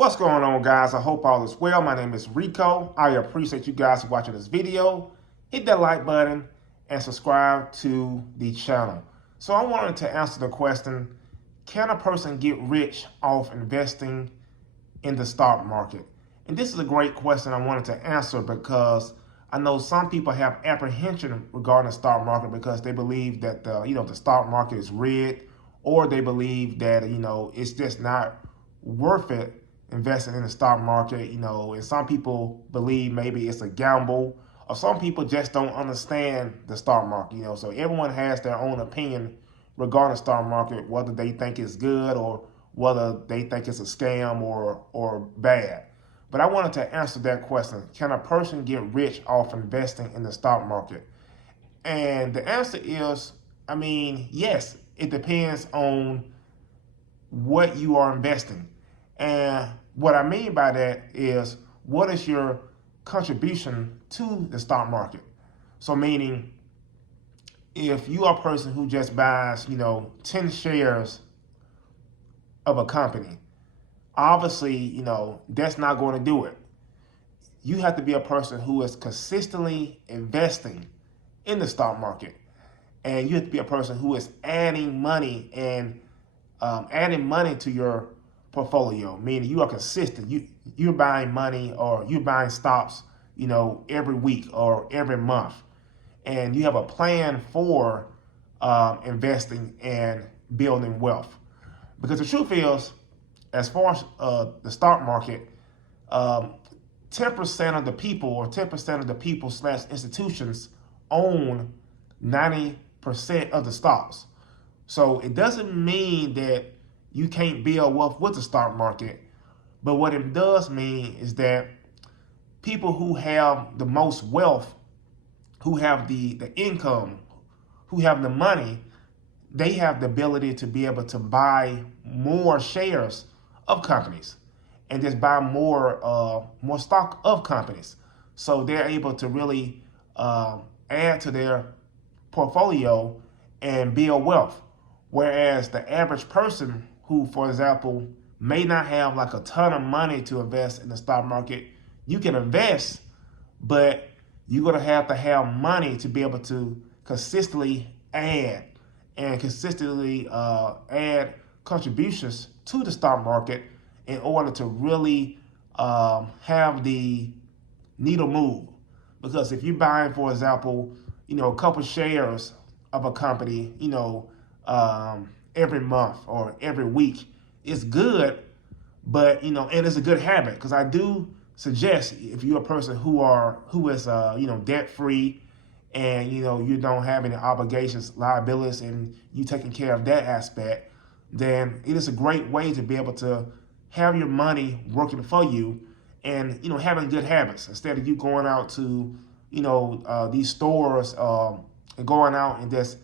What's going on, guys? I hope all is well. My name is Rico. I appreciate you guys watching this video. Hit that like button and subscribe to the channel. So I wanted to answer the question, can a person get rich off investing in the stock market? And this is a great question I wanted to answer because I know some people have apprehension regarding the stock market because they believe that the stock market is rigged, or they believe that it's just not worth it investing in the stock market, and some people believe maybe it's a gamble, or some people just don't understand the stock market, so everyone has their own opinion regarding the stock market, whether they think it's good or whether they think it's a scam or bad. But I wanted to answer that question. Can a person get rich off investing in the stock market? And the answer is, yes, it depends on what you are investing. And what I mean by that is, what is your contribution to the stock market? So meaning, if you are a person who just buys, 10 shares of a company, obviously, that's not going to do it. You have to be a person who is consistently investing in the stock market. And you have to be a person who is adding money and adding money to your portfolio, meaning you are consistent. You're buying money, or you're buying stocks, every week or every month. And you have a plan for investing and building wealth. Because the truth is, as far as the stock market, 10% of the people, or 10% of the people / institutions own 90% of the stocks. So it doesn't mean that you can't build wealth with the stock market, but what it does mean is that people who have the most wealth, who have the income, who have the money, they have the ability to be able to buy more shares of companies and just buy more stock of companies. So they're able to really add to their portfolio and build wealth. Whereas the average person who, for example, may not have like a ton of money to invest in the stock market, you can invest, but you're going to have money to be able to consistently add add contributions to the stock market in order to really have the needle move. Because if you're buying, for example, a couple shares of a company, every month or every week, it's good, but and it's a good habit, because I do suggest, if you're a person who is debt free, and you don't have any obligations, liabilities, and you taking care of that aspect, then it is a great way to be able to have your money working for you, and having good habits, instead of you going out to these stores and going out and just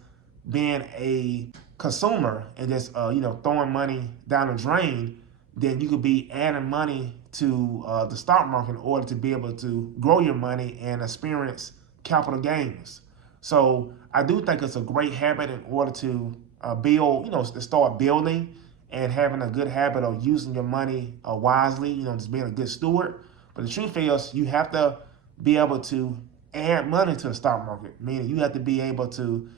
being a consumer and just throwing money down the drain. Then you could be adding money to the stock market in order to be able to grow your money and experience capital gains. So I do think it's a great habit in order to build, to start building and having a good habit of using your money wisely, just being a good steward. But the truth is, you have to be able to add money to the stock market, meaning you have to be able to,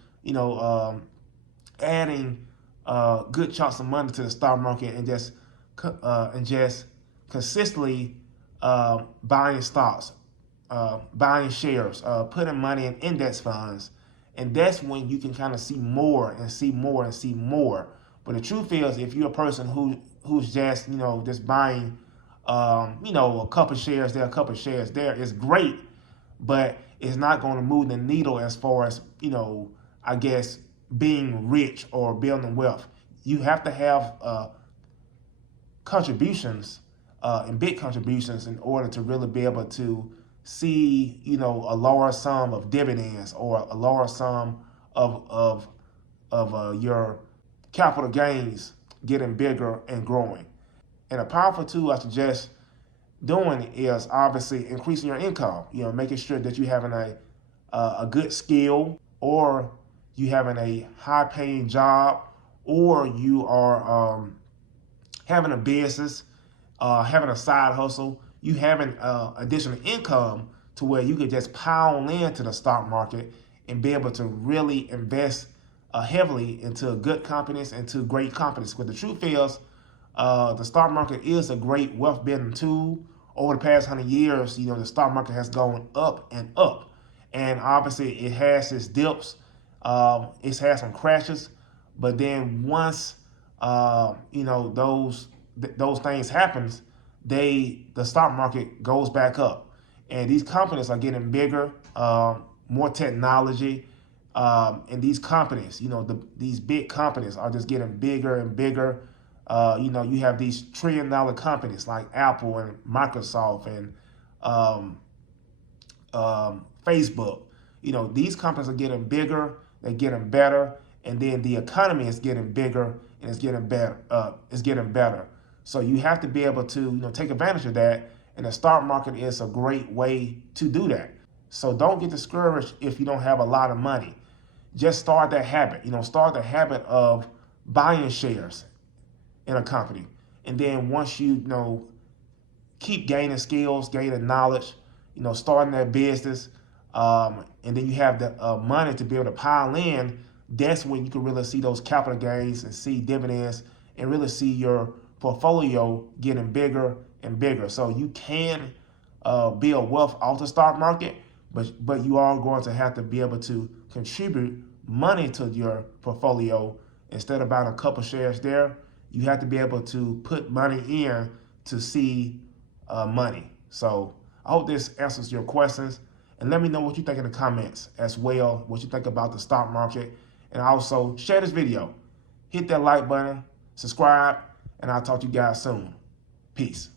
adding good chunks of money to the stock market, and just consistently buying stocks, buying shares, putting money in index funds, and that's when you can kind of see more and see more and see more. But the truth is, if you're a person who's just just buying a couple shares there, a couple shares there, it's great, but it's not going to move the needle as far as I guess being rich or building wealth. You have to have contributions and big contributions in order to really be able to see a lower sum of dividends, or a lower sum of your capital gains getting bigger and growing. And a powerful tool I suggest doing is obviously increasing your income. Making sure that you're having a good skill, or you having a high-paying job, or you are having a business having a side hustle, you having additional income to where you could just pound into the stock market and be able to really invest heavily into good companies, into great companies. Because the truth is, the stock market is a great wealth building tool. Over the past 100 years, the stock market has gone up and up. And obviously it has its dips, it's had some crashes, but then once those things happens, the stock market goes back up, and these companies are getting bigger, more technology, and these companies, these big companies are just getting bigger and bigger. You have these $1 trillion companies like Apple and Microsoft and Facebook. These companies are getting bigger, they're getting better, and then the economy is getting bigger and it's getting better. So you have to be able to take advantage of that, and the stock market is a great way to do that. So don't get discouraged if you don't have a lot of money. Just start that habit. Start the habit of buying shares in a company, and then once you keep gaining skills, gaining knowledge, starting that business, and then you have the money to be able to pile in. That's when you can really see those capital gains and see dividends and really see your portfolio getting bigger and bigger. So you can build wealth off the stock market, but you are going to have to be able to contribute money to your portfolio. Instead of buying a couple shares there, you have to be able to put money in to see money. So I hope this answers your questions, and let me know what you think in the comments as well, what you think about the stock market. And also share this video, hit that like button, subscribe, and I'll talk to you guys soon. Peace.